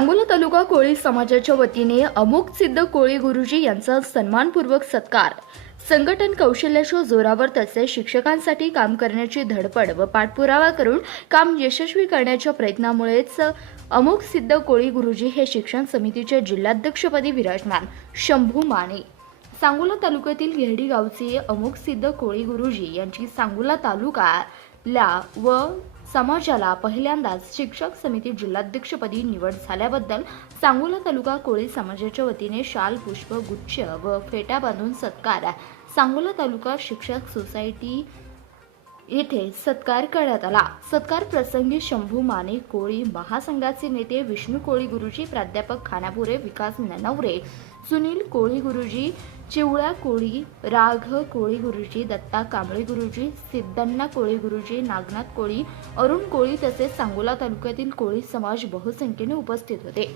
सांगोला तालुका कोळी समाजाच्या वतीने अमोघ सिद्ध कोळी गुरुजी यांचा सन्मानपूर्वक सत्कार। संघटन कौशल्याच्या जोरावर तसेच शिक्षकांसाठी काम करण्याची धडपड व पाठपुरावा करून काम यशस्वी करण्याच्या प्रयत्नामुळेच अमोघ सिद्ध कोळी गुरुजी हे शिक्षण समितीच्या जिल्हाध्यक्षपदी विराजमान। शंभू माने सांगोला तालुक्यातील घेरडी गावचे अमोघ सिद्ध कोळी गुरुजी यांची सांगोला तालुक्याला व समाजाला पहिल्यांदाच शिक्षक समिती जिल्हाध्यक्षपदी निवड झाल्याबद्दल सांगोला तालुका कोळी समाजाच्या वतीने शाल, पुष्प, गुच्छ व फेटा बांधून सत्कार। सांगोला तालुका शिक्षक सोसायटी येथे सत्कार करण्यात आला। सत्कार प्रसंगी शंभू माने कोळी महासंघाचे नेते विष्णू कोळी गुरुजी, प्राध्यापक खानापुरे, विकास ननवरे, सुनील कोळी गुरुजी, चिवळा कोळी, राघ कोळी गुरुजी, दत्ता कांबळे गुरुजी, सिद्धण्णा कोळी गुरुजी, नागनाथ कोळी, अरुण कोळी तसेच सांगोला तालुक्यातील कोळी समाज बहुसंख्येने उपस्थित होते।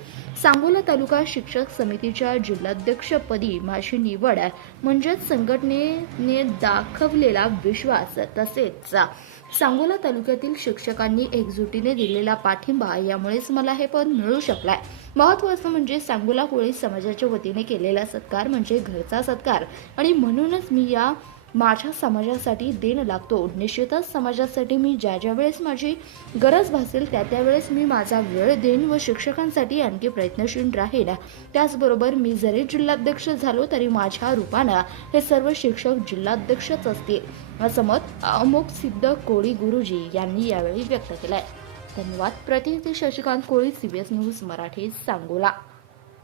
सांगोला तालुका शिक्षक समितीच्या जिल्हाध्यक्षपदी माझी निवड म्हणजे संघटनेने दाखवलेला विश्वास तसेच सांगोला तालुक्यातील शिक्षकांनी एकजुटीने दिलेला पाठिंबा यामुळेच मला हे पद मिळू शकलाय। महत्त्वाचं म्हणजे सांगोला कोळी समाजाच्या वतीने केलेला सत्कार म्हणजे घरचा सत्कार आणि म्हणूनच मी या माझ्या समाजासाठी देण लागतो। निश्चितच समाजासाठी मी ज्या वेळेस माझी गरज भासेल त्यावेळेस मी माझा वेळ देईन व शिक्षकांसाठी आणखी प्रयत्नशील राहीन। त्याचबरोबर मी जरी जिल्हाध्यक्ष झालो तरी माझ्या रूपानं हे सर्व शिक्षक जिल्हाध्यक्षच असतील असं मत अमोघ सिद्ध कोळी गुरुजी यांनी यावेळी व्यक्त केलंय। धन्यवाद। प्रतिनिधी शशिकांत कोळी, CBS न्यूज मराठी, सांगोला।